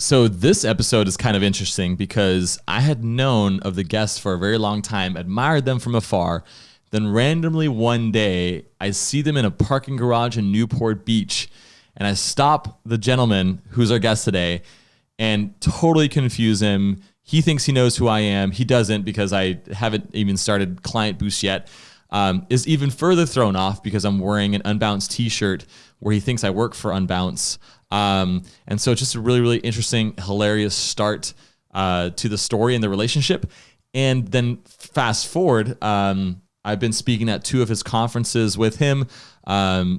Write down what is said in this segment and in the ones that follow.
So this episode is kind of interesting because I had known of the guests for a very long time, admired them from afar. Then randomly one day, I see them in a parking garage in Newport Beach, and I stop the gentleman who's our guest today and totally confuse him. He thinks he knows who I am. He doesn't, because I haven't even started Client Boost yet. Is even further thrown off because I'm wearing an Unbounce t-shirt where he thinks I work for Unbounce. And so it's just a really, really interesting, hilarious start to the story and the relationship. And then fast forward, I've been speaking at 2 of his conferences with him.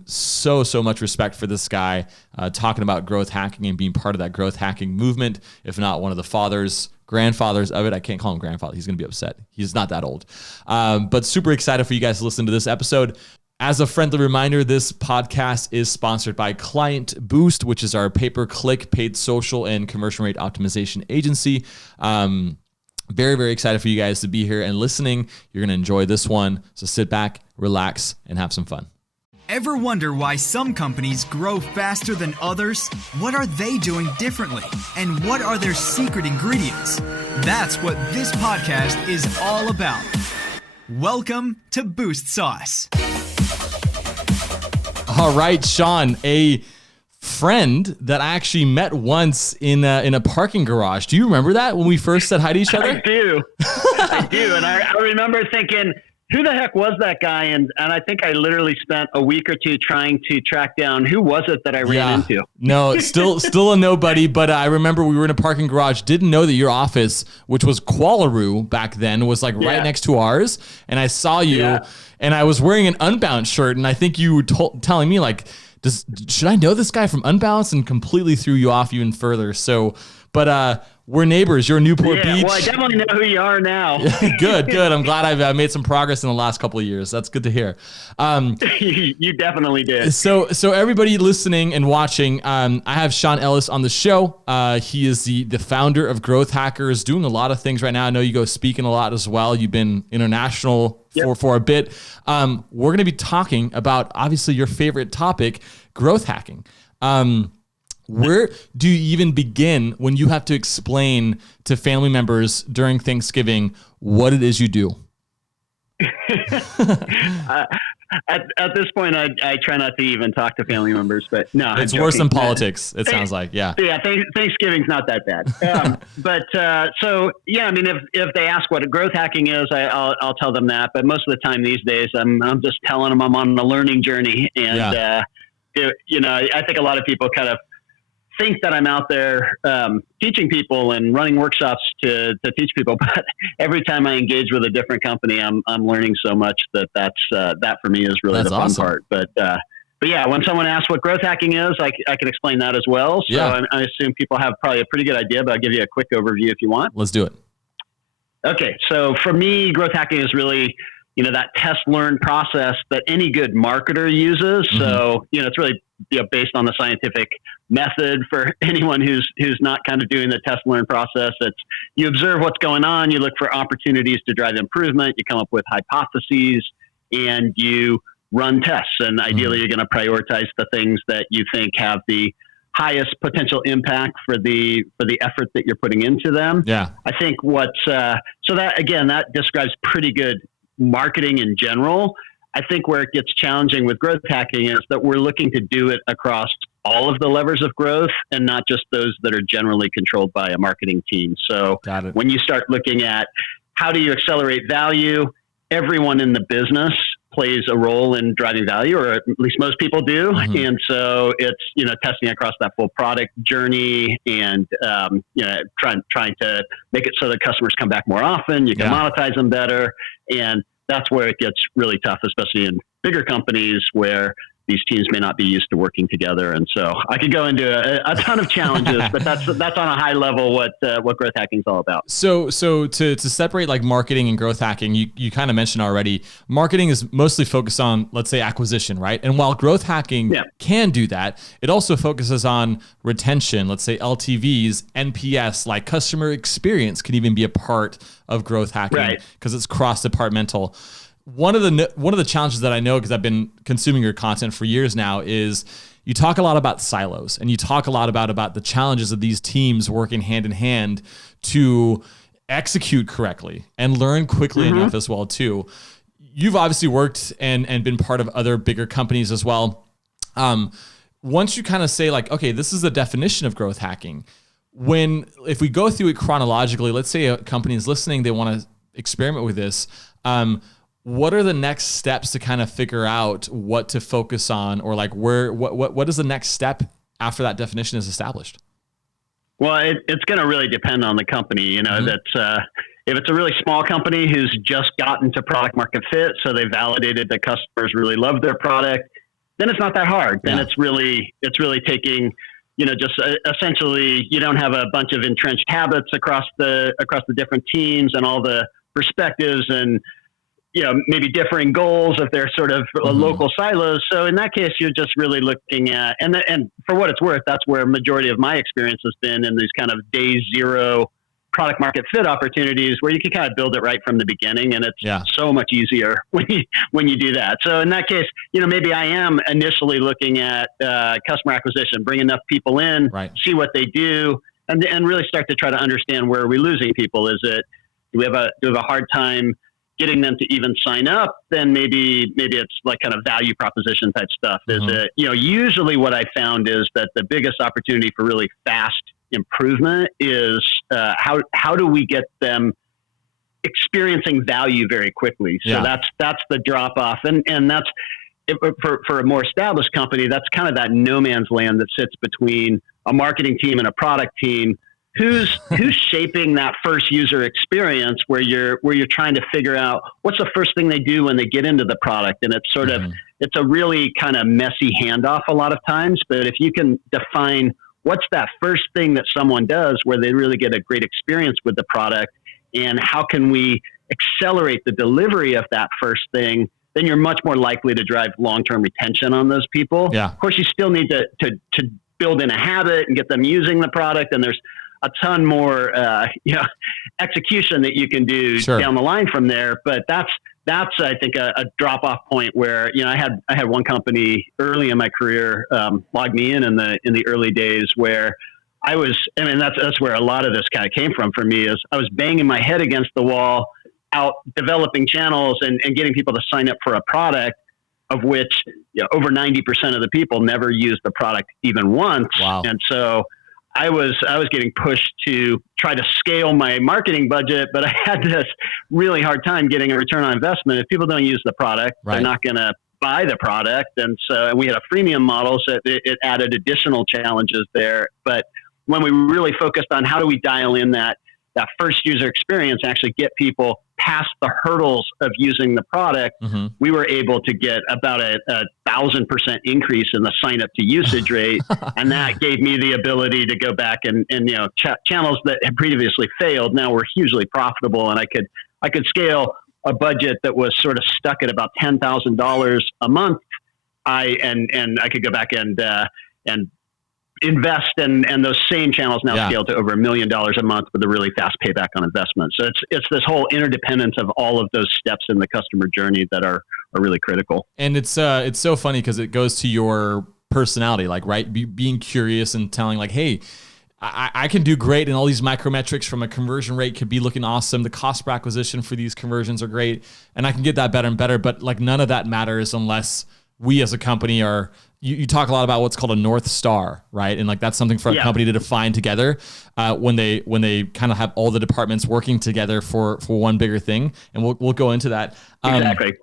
So much respect for this guy, talking about growth hacking and being part of that growth hacking movement, if not one of the grandfathers of it. I can't call him grandfather. He's going to be upset. He's not that old. But super excited for you guys to listen to this episode. As a friendly reminder, this podcast is sponsored by Client Boost, which is our pay-per-click paid social and conversion rate optimization agency. Very, very excited for you guys to be here and listening. You're going to enjoy this one. So sit back, relax, and have some fun. Ever wonder why some companies grow faster than others? What are they doing differently? And what are their secret ingredients? That's what this podcast is all about. Welcome to Boost Sauce. All right, Sean, a friend that I actually met once in a parking garage. Do you remember that when we first said hi to each other? I do. I do. And I remember thinking, who the heck was that guy? And I think I literally spent a week or two trying to track down who was it that I ran into. No, still a nobody. But I remember we were in a parking garage, didn't know that your office, which was Qualaroo back then, was like right next to ours. And I saw you and I was wearing an Unbounce shirt. And I think you were telling me like, should I know this guy from Unbounce? And completely threw you off even further. So, but we're neighbors. You're in Newport Beach. Well, I definitely know who you are now. Good. I'm glad I've made some progress in the last couple of years. That's good to hear. You definitely did. So everybody listening and watching, I have Sean Ellis on the show. He is the founder of Growth Hackers, doing a lot of things right now. I know you go speaking a lot as well. You've been international for a bit. We're going to be talking about, obviously, your favorite topic, growth hacking. Where do you even begin when you have to explain to family members during Thanksgiving what it is you do? At this point, I try not to even talk to family members, but no. It's worse than politics, it sounds like, yeah. Thanksgiving's not that bad. So, I mean, if they ask what growth hacking is, I'll tell them that. But most of the time these days, I'm just telling them I'm on a learning journey. And, I think a lot of people kind of think that I'm out there teaching people and running workshops to teach people, but every time I engage with a different company, I'm learning so much that for me is really the fun awesome. part. But yeah, when someone asks what growth hacking is, I can explain that as well. So I assume people have probably a pretty good idea, but I'll give you a quick overview if you want. Let's do it. Okay, so for me, growth hacking is really that test learn process that any good marketer uses. Mm-hmm. So it's really based on the scientific method. For anyone who's not kind of doing the test learn process, it's you observe what's going on, you look for opportunities to drive improvement, you come up with hypotheses, and you run tests. And ideally, you're going to prioritize the things that you think have the highest potential impact for the effort that you're putting into them. Yeah, I think that describes pretty good marketing in general. I think where it gets challenging with growth hacking is that we're looking to do it across all of the levers of growth and not just those that are generally controlled by a marketing team. So when you start looking at how do you accelerate value, everyone in the business plays a role in driving value, or at least most people do. Mm-hmm. And so it's, testing across that full product journey and, trying to make it so that customers come back more often, you can monetize them better. And that's where it gets really tough, especially in bigger companies where these teams may not be used to working together. And so I could go into a ton of challenges, but that's on a high level what growth hacking is all about. So to separate like marketing and growth hacking, you kind of mentioned already, marketing is mostly focused on, let's say, acquisition, right? And while growth hacking can do that, it also focuses on retention, let's say LTVs, NPS, like customer experience can even be a part of growth hacking because it's cross-departmental. One of the challenges that I know, because I've been consuming your content for years now, is you talk a lot about silos, and you talk a lot about the challenges of these teams working hand in hand to execute correctly and learn quickly enough as well too. You've obviously worked and been part of other bigger companies as well. Once you kind of say like, okay, this is the definition of growth hacking. If we go through it chronologically, let's say a company is listening, they want to experiment with this. What are the next steps to kind of figure out what to focus on, or like what is the next step after that definition is established? Well, it's going to really depend on the company. You know, that if it's a really small company who's just gotten to product market fit, so they validated that customers really love their product, then it's not that hard. Then it's really taking, you know, just essentially you don't have a bunch of entrenched habits across the different teams and all the perspectives and, you know, maybe differing goals if they're sort of local silos. So in that case, you're just really looking at, and for what it's worth, that's where a majority of my experience has been in these kind of day zero product market fit opportunities where you can kind of build it right from the beginning. And it's so much easier when you do that. So in that case, you know, maybe I am initially looking at customer acquisition, bring enough people in, see what they do, and really start to try to understand where are we losing people. Do we have a hard time getting them to even sign up? Then maybe it's like kind of value proposition type stuff. Is it, you know, usually what I found is that the biggest opportunity for really fast improvement is how do we get them experiencing value very quickly? So that's the drop off, and that's for a more established company. That's kind of that no man's land that sits between a marketing team and a product team. Who's shaping that first user experience where you're trying to figure out what's the first thing they do when they get into the product, and it's sort of it's a really kind of messy handoff a lot of times. But if you can define what's that first thing that someone does where they really get a great experience with the product, and how can we accelerate the delivery of that first thing, then you're much more likely to drive long-term retention on those people. Of course, you still need to build in a habit and get them using the product, and there's a ton more, execution that you can do down the line from there. But that's I think a drop off point where, you know, I had one company early in my career log me in the early days where that's where a lot of this kind of came from for me. Is I was banging my head against the wall out developing channels and getting people to sign up for a product of which, you know, over 90% of the people never used the product even once. Wow. And so I was getting pushed to try to scale my marketing budget, but I had this really hard time getting a return on investment. If people don't use the product, they're not going to buy the product. And we had a freemium model, so it added additional challenges there. But when we really focused on how do we dial in that first user experience, actually get people past the hurdles of using the product, we were able to get about a 1,000% increase in the sign up to usage rate. And that gave me the ability to go back and you know, channels that had previously failed now were hugely profitable. And I could scale a budget that was sort of stuck at about $10,000 a month. I could go back and invest, and those same channels now scale to over $1 million a month with a really fast payback on investment. So it's this whole interdependence of all of those steps in the customer journey that are really critical. And it's so funny because it goes to your personality, like, being curious and telling like, hey, I can do great, and all these micrometrics from a conversion rate could be looking awesome. The cost per acquisition for these conversions are great, and I can get that better and better. But like, none of that matters unless we as a company are, you talk a lot about what's called a North Star, right? And like, that's something for a company to define together when they kind of have all the departments working together for one bigger thing. And we'll go into that. Exactly.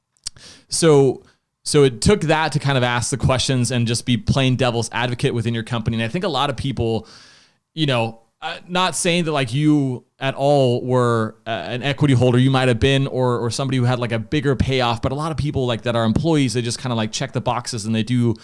So it took that to kind of ask the questions and just be plain devil's advocate within your company. And I think a lot of people, you know, not saying that like you at all were an equity holder, you might have been, or somebody who had like a bigger payoff, but a lot of people like that are employees, they just kind of like check the boxes and they do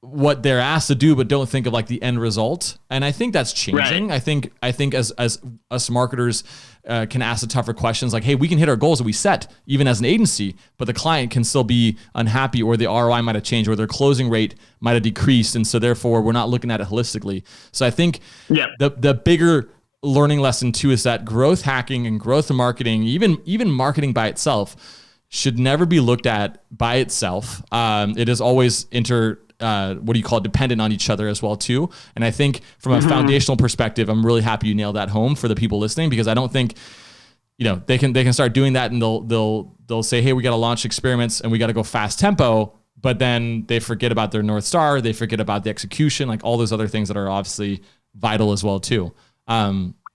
what they're asked to do, but don't think of like the end result. And I think that's changing. Right. I think as us marketers can ask the tougher questions like, hey, we can hit our goals that we set even as an agency, but the client can still be unhappy, or the ROI might have changed, or their closing rate might have decreased. And so therefore we're not looking at it holistically. So I think the bigger learning lesson too is that growth hacking and growth marketing, even marketing by itself, should never be looked at by itself. It is always dependent on each other as well too. And I think from a foundational perspective, I'm really happy you nailed that home for the people listening, because I don't think, they can start doing that and they'll say, hey, we got to launch experiments and we got to go fast tempo, but then they forget about their North Star. They forget about the execution, like all those other things that are obviously vital as well too.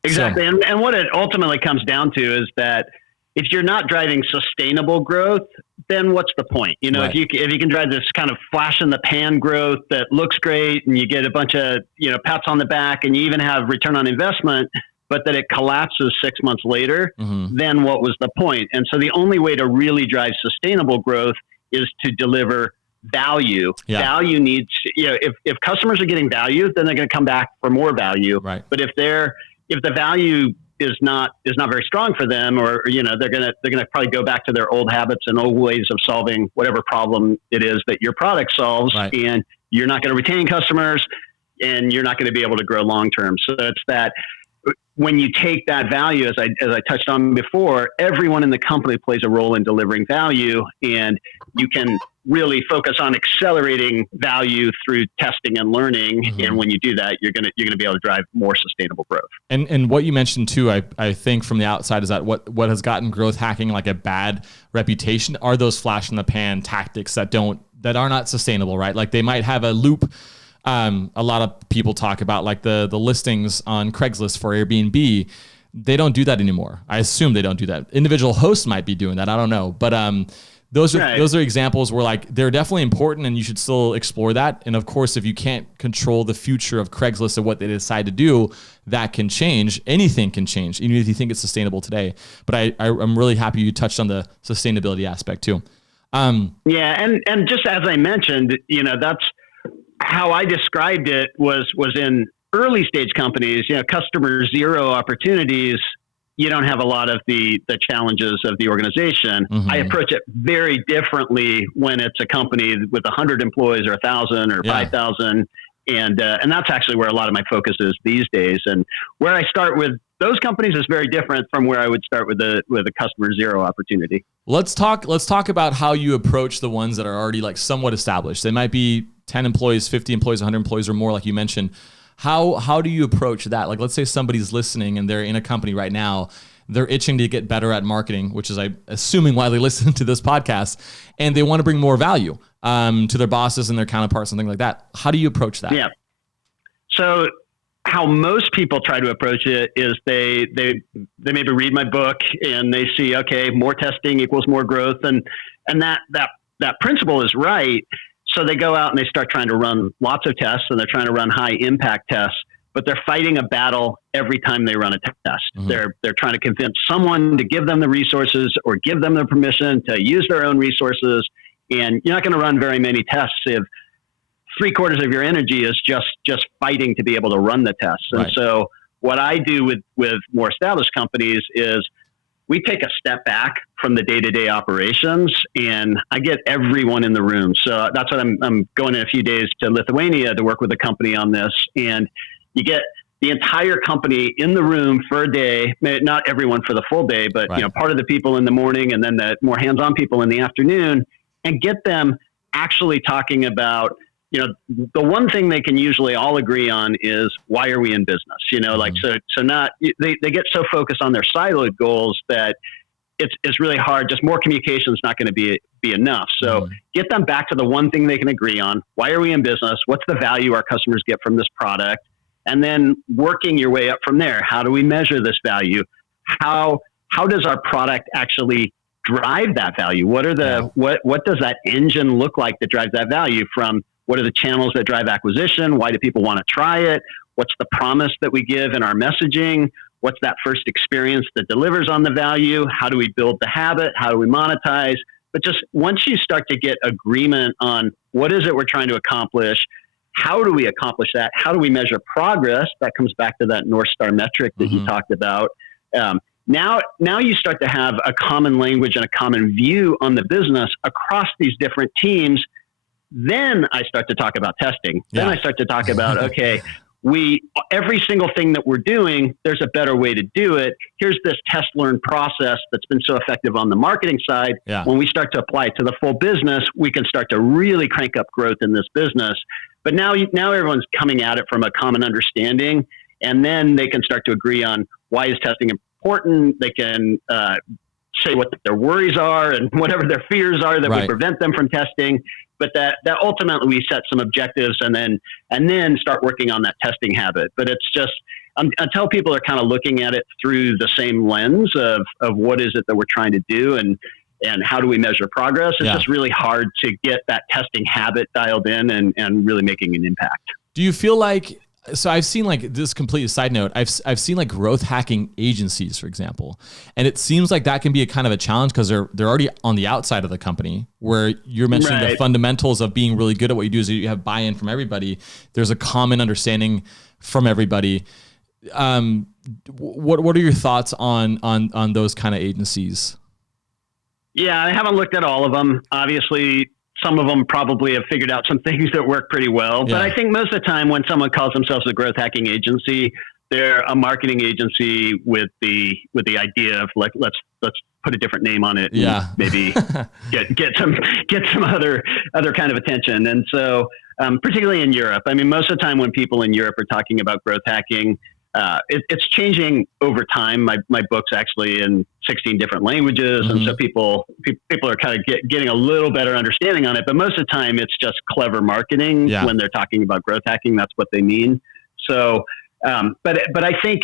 Exactly. And what it ultimately comes down to is that if you're not driving sustainable growth, then what's the point? Right. If you can drive this kind of flash in the pan growth that looks great and you get a bunch of, pats on the back and you even have return on investment, but that it collapses 6 months later, then what was the point? And so the only way to really drive sustainable growth is to deliver value. Yeah. Value needs, if customers are getting value, then they're going to come back for more value. Right. But if the value is not very strong for them, or they're gonna probably go back to their old habits and old ways of solving whatever problem it is that your product solves, right. And you're not going to retain customers, and you're not going to be able to grow long term. So it's that when you take that value, as I touched on before, everyone in the company plays a role in delivering value, and you can really focus on accelerating value through testing and learning. And when you do that, you're gonna be able to drive more sustainable growth. And what you mentioned too, I think from the outside, is that what has gotten growth hacking like a bad reputation are those flash in the pan tactics that are not sustainable, right? Like they might have a loop. A lot of people talk about like the listings on Craigslist for Airbnb. They don't do that anymore. I assume they don't do that. Individual hosts might be doing that. I don't know. But those are examples where like they're definitely important and you should still explore that. And of course, if you can't control the future of Craigslist and what they decide to do, that can change. Anything can change, even if you think it's sustainable today. But I'm really happy you touched on the sustainability aspect too. And just as I mentioned, that's how I described it was in early stage companies, customer zero opportunities. You don't have a lot of the challenges of the organization. I approach it very differently when it's a company with 100 employees or 1,000 or 5,000. And that's actually where a lot of my focus is these days. And where I start with those companies is very different from where I would start with a customer zero opportunity. Let's talk about how you approach the ones that are already like somewhat established. They might be 10 employees, 50 employees, 100 employees or more, like you mentioned. How do you approach that? Like, let's say somebody's listening and they're in a company right now. They're itching to get better at marketing, which is, I'm assuming, why they listen to this podcast, and they want to bring more value to their bosses and their counterparts and things like that. How do you approach that? Yeah. So how most people try to approach it is they maybe read my book and they see, okay, more testing equals more growth. And that principle is right. So they go out and they start trying to run lots of tests, and they're trying to run high impact tests, but they're fighting a battle every time they run a test. They're trying to convince someone to give them the resources or give them the permission to use their own resources. And you're not going to run very many tests if 3/4 of your energy is just fighting to be able to run the tests. And so what I do with more established companies is we take a step back from the day-to-day operations, and I get everyone in the room. So that's what I'm going in a few days to Lithuania to work with a company on this. And you get the entire company in the room for a day, not everyone for the full day, but part of the people in the morning and then the more hands-on people in the afternoon, and get them actually talking about, the one thing they can usually all agree on is, why are we in business? They get so focused on their siloed goals that it's really hard. Just more communication is not going to be enough. So get them back to the one thing they can agree on. Why are we in business? What's the value our customers get from this product? And then working your way up from there. How do we measure this value? How does our product actually drive that value? What does that engine look like that drives that value? From what are the channels that drive acquisition? Why do people want to try it? What's the promise that we give in our messaging? What's that first experience that delivers on the value? How do we build the habit? How do we monetize? But just once you start to get agreement on what is it we're trying to accomplish, how do we accomplish that? How do we measure progress? That comes back to that North Star metric that you talked about. Now you start to have a common language and a common view on the business across these different teams. Then I start to talk about testing. Then I start to talk about, okay, every single thing that we're doing, there's a better way to do it. Here's this test learn process that's been so effective on the marketing side. Yeah. When we start to apply it to the full business, we can start to really crank up growth in this business. But now everyone's coming at it from a common understanding, and then they can start to agree on why is testing important. They can say what their worries are and whatever their fears are that would prevent them from testing. But that ultimately we set some objectives and then start working on that testing habit. But it's just until people are kind of looking at it through the same lens of what is it that we're trying to do and how do we measure progress, it's just really hard to get that testing habit dialed in and really making an impact. Do you feel like, so I've seen like this complete side note, I've seen like growth hacking agencies, for example, and it seems like that can be a kind of a challenge because they're already on the outside of the company, where you're mentioning the fundamentals of being really good at what you do is that you have buy-in from everybody. There's a common understanding from everybody. What are your thoughts on those kind of agencies? Yeah, I haven't looked at all of them. Obviously, some of them probably have figured out some things that work pretty well. But I think most of the time when someone calls themselves a growth hacking agency, they're a marketing agency with the idea of like, let's put a different name on it. Yeah. And maybe get some other kind of attention. And so, particularly in Europe, I mean, most of the time when people in Europe are talking about growth hacking, it's changing over time. My book's actually in 16 different languages. Mm-hmm. And so people are kind of getting a little better understanding on it. But most of the time it's just clever marketing when they're talking about growth hacking. That's what they mean. So, but I think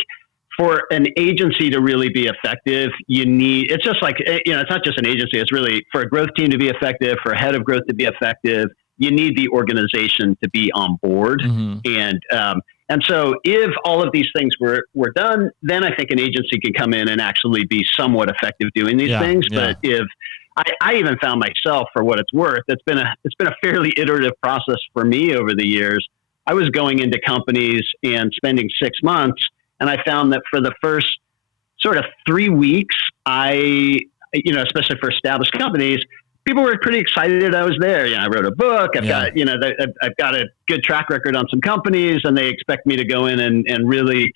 for an agency to really be effective, it's just like, it's not just an agency. It's really for a growth team to be effective, for a head of growth to be effective, you need the organization to be on board. Mm-hmm. And so if all of these things were done, then I think an agency can come in and actually be somewhat effective doing these things. Yeah. But if I even found myself, for what it's worth, it's been a fairly iterative process for me over the years. I was going into companies and spending 6 months, and I found that for the first sort of 3 weeks, especially for established companies, people were pretty excited I was there. I wrote a book. I've got a good track record on some companies, and they expect me to go in and really,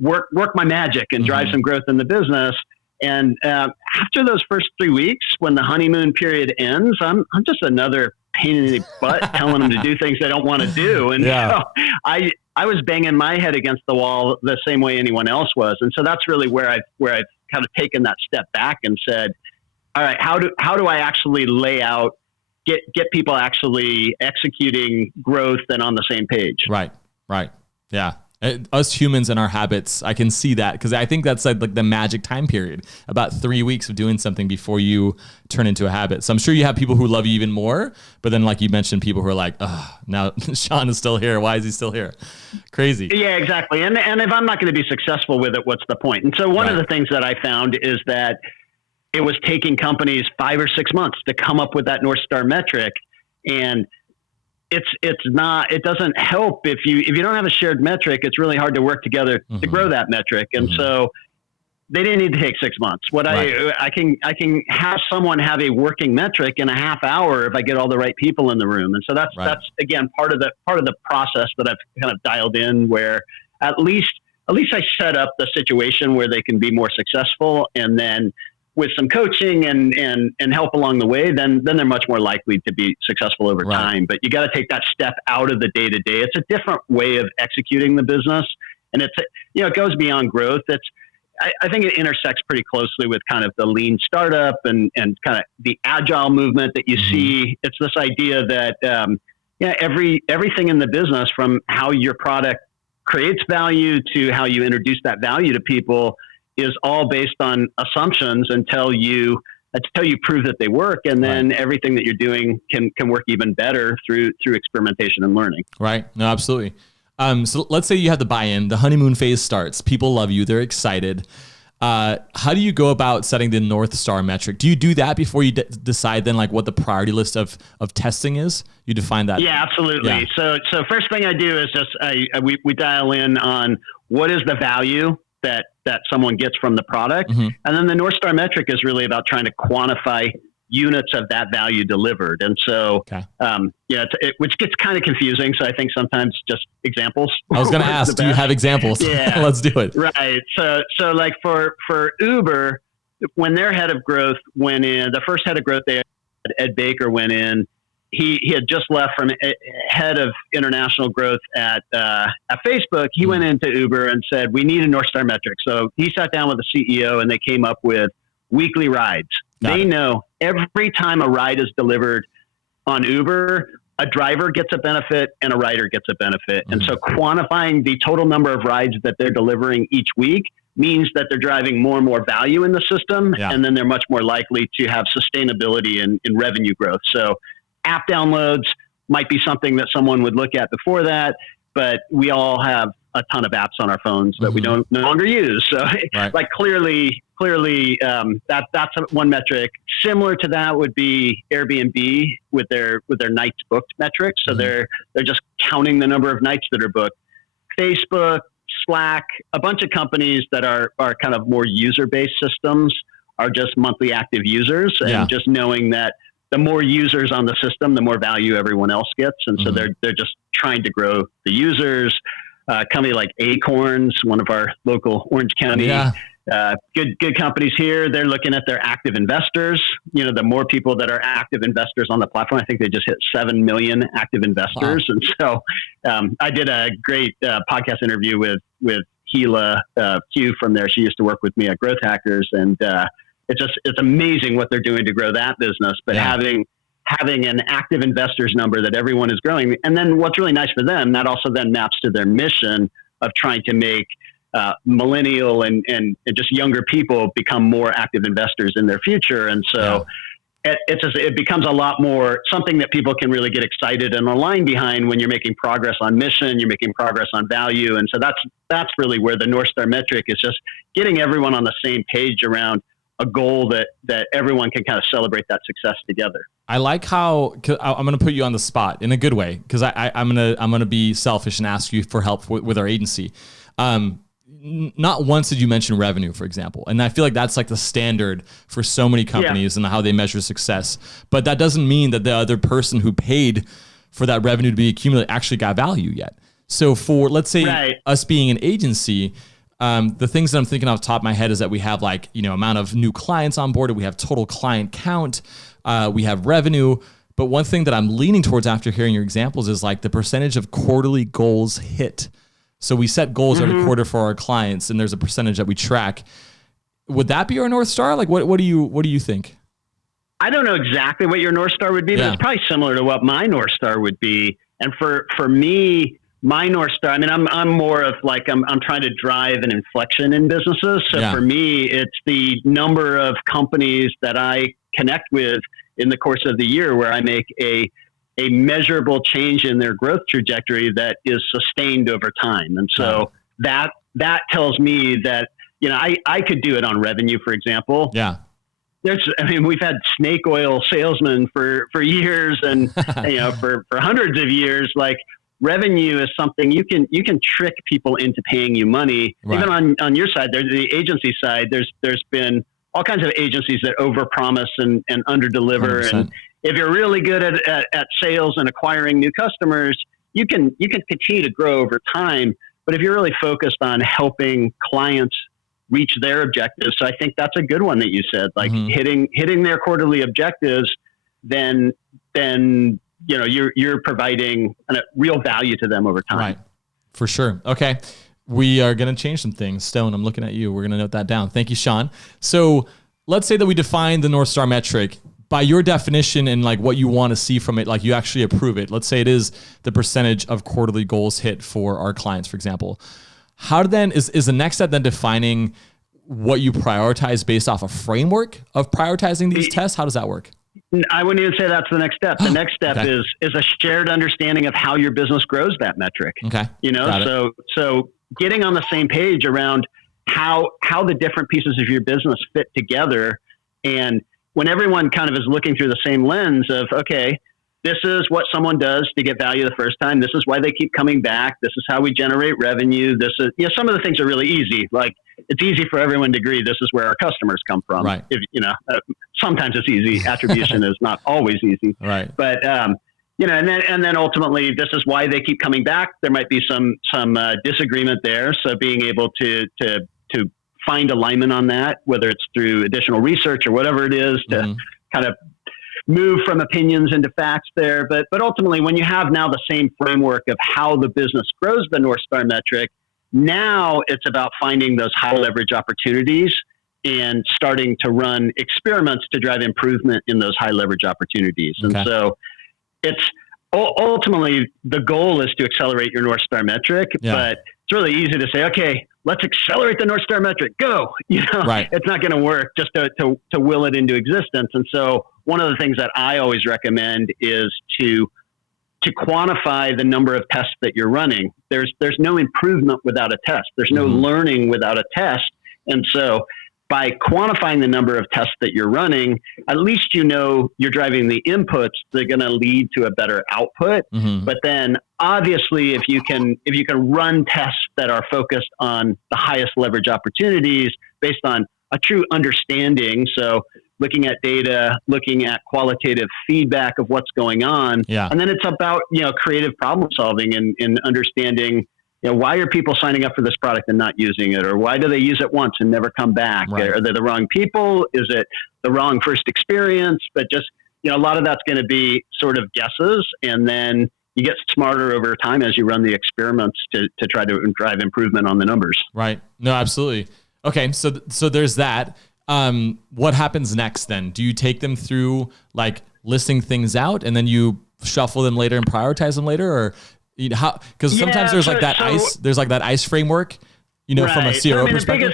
work my magic and drive some growth in the business. And after those first 3 weeks, when the honeymoon period ends, I'm just another pain in the butt telling them to do things they don't want to do. And so I was banging my head against the wall the same way anyone else was. And so that's really where I've kind of taken that step back and said, all right, how do I actually lay out, get people actually executing growth and on the same page? Right. Yeah. Us humans and our habits, I can see that because I think that's like the magic time period, about 3 weeks of doing something before you turn into a habit. So I'm sure you have people who love you even more, but then like you mentioned, people who are like, oh, now Sean is still here. Why is he still here? Crazy. Yeah, exactly. And if I'm not going to be successful with it, what's the point? And so one of the things that I found is that it was taking companies 5 or 6 months to come up with that North Star metric. And it doesn't help if you don't have a shared metric. It's really hard to work together to grow that metric. And so they didn't need to take 6 months. I can have someone have a working metric in a half hour if I get all the right people in the room. And so that's again, part of the process that I've kind of dialed in, where at least I set up the situation where they can be more successful. And then with some coaching and help along the way, then they're much more likely to be successful over time. But you got to take that step out of the day to day. It's a different way of executing the business, and it goes beyond growth. I think it intersects pretty closely with kind of the lean startup and kind of the agile movement that you see. It's this idea that everything in the business, from how your product creates value to how you introduce that value to people, is all based on assumptions until you prove that they work. And then everything that you're doing can work even better through experimentation and learning. Right. No, absolutely. So let's say you have the buy-in, the honeymoon phase starts, people love you, they're excited. How do you go about setting the North Star metric? Do you do that before you decide then like what the priority list of testing is? You define that? Yeah, absolutely. Yeah. So first thing I do is just, we dial in on what is the value that someone gets from the product. And then the North Star metric is really about trying to quantify units of that value delivered. And so, which gets kind of confusing. So I think sometimes just examples. I was going to ask, do you have examples? Yeah. Let's do it. Right. So like for Uber, when their head of growth went in, the first head of growth they had, Ed Baker, went in. He had just left from head of international growth at Facebook. He went into Uber and said, we need a North Star metric. So he sat down with the CEO and they came up with weekly rides. They know every time a ride is delivered on Uber, a driver gets a benefit and a rider gets a benefit. And so quantifying the total number of rides that they're delivering each week means that they're driving more and more value in the system. Yeah. And then they're much more likely to have sustainability in revenue growth. So app downloads might be something that someone would look at before that, but we all have a ton of apps on our phones that we don't no longer use. So like clearly that's one metric. Similar to that would be Airbnb with their nights booked metrics. So they're just counting the number of nights that are booked. Facebook, Slack, a bunch of companies that are kind of more user-based systems are just monthly active users, and just knowing that the more users on the system, the more value everyone else gets. And so they're just trying to grow the users. Company like Acorns, one of our local Orange County, good companies here. They're looking at their active investors. You know, the more people that are active investors on the platform, I think they just hit 7 million active investors. Wow. And so I did a great podcast interview with Gila Q from there. She used to work with me at Growth Hackers, and it's amazing what they're doing to grow that business. But having an active investors number that everyone is growing. And then what's really nice for them, that also then maps to their mission of trying to make millennial and just younger people become more active investors in their future. And so it becomes a lot more something that people can really get excited and align behind when you're making progress on mission, you're making progress on value. And so that's really where the North Star metric is, just getting everyone on the same page around a goal that everyone can kind of celebrate that success together. I like how, cause I'm going to put you on the spot in a good way, because I'm going to be selfish and ask you for help with our agency. Not once did you mention revenue, for example. And I feel like that's like the standard for so many companies and how they measure success. But that doesn't mean that the other person who paid for that revenue to be accumulated actually got value yet. So for, let's say us being an agency, the things that I'm thinking off the top of my head is that we have like, amount of new clients on board, we have total client count, we have revenue. But one thing that I'm leaning towards after hearing your examples is like the percentage of quarterly goals hit. So we set goals every quarter for our clients, and there's a percentage that we track. Would that be our North Star? Like, what do you think? I don't know exactly what your North Star would be, but it's probably similar to what my North Star would be. And for me, my North Star, I mean, I'm more of like, I'm trying to drive an inflection in businesses. So for me, it's the number of companies that I connect with in the course of the year where I make a measurable change in their growth trajectory that is sustained over time. And so that tells me that, I could do it on revenue, for example. Yeah. We've had snake oil salesmen for years and, for hundreds of years. Like, revenue is something you can trick people into paying you money. Right. Even on your side, there's the agency side, there's been all kinds of agencies that overpromise and underdeliver. 100%. And if you're really good at sales and acquiring new customers, you can continue to grow over time. But if you're really focused on helping clients reach their objectives, so I think that's a good one that you said, like hitting their quarterly objectives, then you're providing a real value to them over time. Right. For sure. Okay. We are going to change some things. Stone, I'm looking at you. We're going to note that down. Thank you, Sean. So let's say that we define the North Star metric by your definition and like what you want to see from it. Like, you actually approve it. Let's say it is the percentage of quarterly goals hit for our clients, for example. How then is the next step then defining what you prioritize based off a framework of prioritizing these tests? How does that work? I wouldn't even say that's the next step. The next step is a shared understanding of how your business grows that metric. Okay. So getting on the same page around how the different pieces of your business fit together. And when everyone kind of is looking through the same lens of, okay, this is what someone does to get value the first time. This is why they keep coming back. This is how we generate revenue. This is, some of the things are really easy. Like, it's easy for everyone to agree this is where our customers come from. Right. If, sometimes it's easy. Attribution is not always easy. Right. But, and then ultimately, this is why they keep coming back. There might be some disagreement there. So being able to find alignment on that, whether it's through additional research or whatever it is, to kind of move from opinions into facts there. But ultimately, when you have now the same framework of how the business grows the North Star metric, now it's about finding those high leverage opportunities and starting to run experiments to drive improvement in those high leverage opportunities. Okay. And so it's ultimately the goal is to accelerate your North Star metric, but it's really easy to say, okay, let's accelerate the North Star metric, go, Right. It's not going to work just to will it into existence. And so one of the things that I always recommend is to quantify the number of tests that you're running. There's no improvement without a test. There's no learning without a test. And so by quantifying the number of tests that you're running, at least you're driving the inputs that are going to lead to a better output. But then obviously if you can run tests that are focused on the highest leverage opportunities based on a true understanding, so looking at data, looking at qualitative feedback of what's going on. Yeah. And then it's about, creative problem solving and understanding, why are people signing up for this product and not using it? Or why do they use it once and never come back? Right. Are they the wrong people? Is it the wrong first experience? But just, a lot of that's going to be sort of guesses. And then you get smarter over time as you run the experiments to try to drive improvement on the numbers. Right. No, absolutely. Okay. So there's that. What happens next then? Do you take them through like listing things out and then you shuffle them later and prioritize them later, or how? Because sometimes there's that ICE framework, right. From a CRO perspective.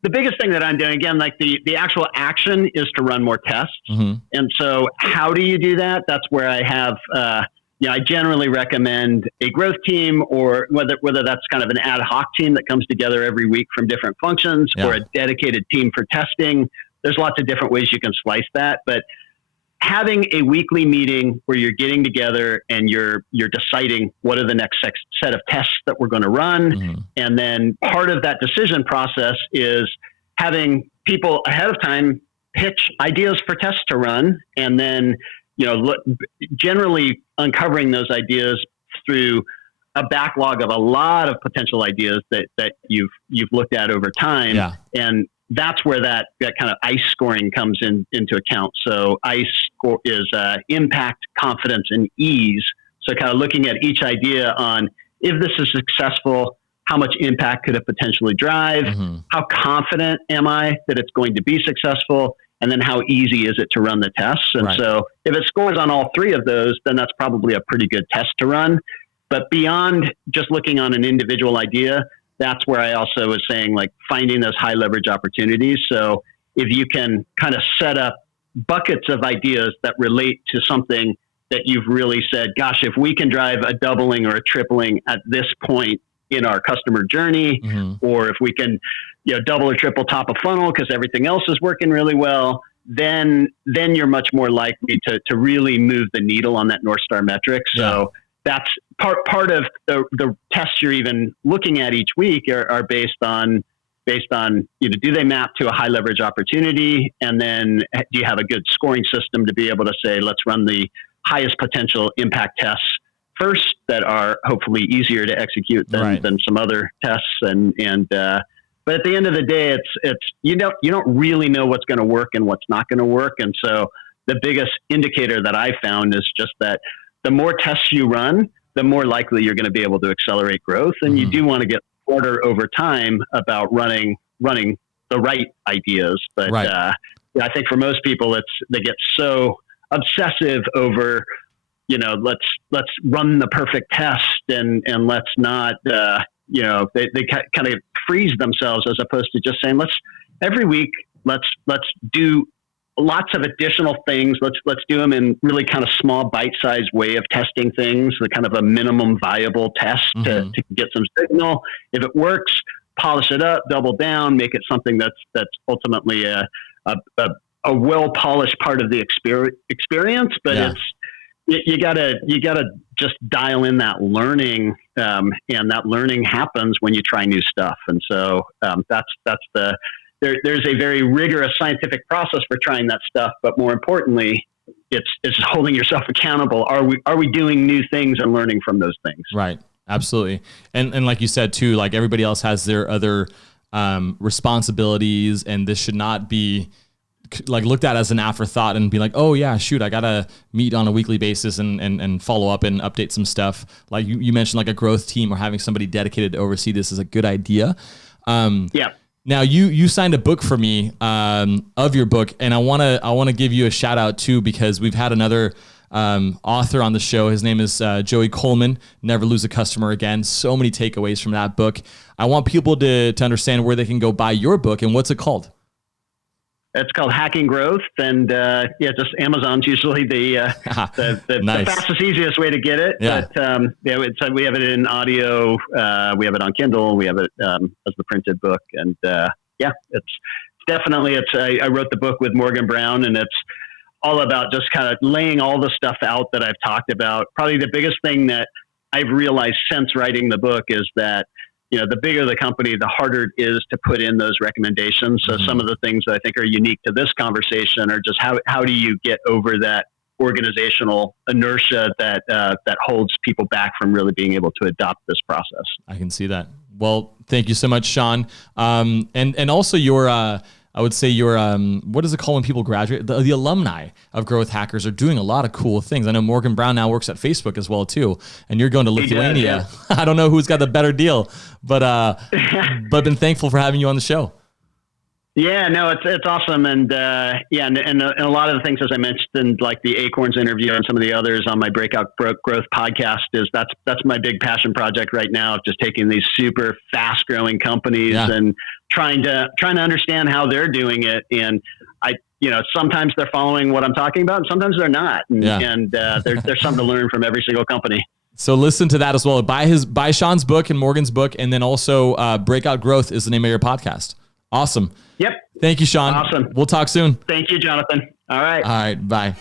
The biggest thing that I'm doing, again, like the actual action is to run more tests. And so how do you do that? That's where I have, I generally recommend a growth team, or whether that's kind of an ad hoc team that comes together every week from different functions, or a dedicated team for testing. There's lots of different ways you can slice that, but having a weekly meeting where you're getting together and you're deciding what are the next set of tests that we're going to run. And then part of that decision process is having people ahead of time pitch ideas for tests to run, and then generally uncovering those ideas through a backlog of a lot of potential ideas that you've looked at over time. Yeah. And that's where that kind of ICE scoring comes into account. So ICE score is impact, confidence, and ease. So kind of looking at each idea on, if this is successful, how much impact could it potentially drive? How confident am I that it's going to be successful? And then how easy is it to run the tests? And so if it scores on all three of those, then that's probably a pretty good test to run. But beyond just looking on an individual idea, that's where I also was saying, like, finding those high leverage opportunities. So if you can kind of set up buckets of ideas that relate to something that you've really said, gosh, if we can drive a doubling or a tripling at this point in our customer journey, or if we can, double or triple top of funnel because everything else is working really well, then you're much more likely to really move the needle on that North Star metric. So that's part of the tests you're even looking at each week are based on, do they map to a high leverage opportunity? And then do you have a good scoring system to be able to say, let's run the highest potential impact tests first that are hopefully easier to execute than some other tests. But at the end of the day, it's you don't really know what's going to work and what's not going to work. And so the biggest indicator that I found is just that the more tests you run, the more likely you're going to be able to accelerate growth. And you do want to get smarter over time about running the right ideas. But I think for most people, they get so obsessive over, let's run the perfect test and let's not, they kind of freeze themselves as opposed to just saying, every week, let's do lots of additional things. Let's do them in really kind of small bite-sized way of testing things, the kind of a minimum viable test to get some signal. If it works, polish it up, double down, make it something that's ultimately a well-polished part of the experience. But you gotta just dial in that learning, and that learning happens when you try new stuff. And so there's a very rigorous scientific process for trying that stuff, but more importantly, it's holding yourself accountable. Are we doing new things and learning from those things? Right. Absolutely. And like you said too, like everybody else has their other responsibilities, and this should not be like looked at as an afterthought and be like, oh yeah, shoot, I gotta meet on a weekly basis and follow up and update some stuff. Like you mentioned, like a growth team or having somebody dedicated to oversee this is a good idea. Yeah. Now you signed a book for me of your book, and I wanna give you a shout out too, because we've had another author on the show. His name is Joey Coleman. Never Lose a Customer Again. So many takeaways from that book. I want people to understand where they can go buy your book, and what's it called? It's called Hacking Growth, and just Amazon's usually the Nice. fastest, easiest way to get it. Yeah. But we have it in audio. We have it on Kindle. We have it as the printed book, and it's definitely I wrote the book with Morgan Brown, and it's all about just kind of laying all the stuff out that I've talked about. Probably the biggest thing that I've realized since writing the book is that, the bigger the company, the harder it is to put in those recommendations. So some of the things that I think are unique to this conversation are just how do you get over that organizational inertia that holds people back from really being able to adopt this process. I can see that. Well, thank you so much, Sean. And also your, I would say your, what is it called when people graduate? The alumni of Growth Hackers are doing a lot of cool things. I know Morgan Brown now works at Facebook as well too, and you're going to Lithuania. Does, yeah. I don't know who's got the better deal, but been thankful for having you on the show. Yeah, no, it's awesome. And and a lot of the things, as I mentioned, like the Acorns interview and some of the others on my Breakout Growth podcast, that's my big passion project right now, of just taking these super fast growing companies and trying to understand how they're doing it. And sometimes they're following what I'm talking about, and sometimes they're not. And there's something to learn from every single company. So listen to that as well. Buy Sean's book and Morgan's book, and then also Breakout Growth is the name of your podcast. Awesome. Yep. Thank you, Sean. Awesome. We'll talk soon. Thank you, Jonathan. All right. All right. Bye.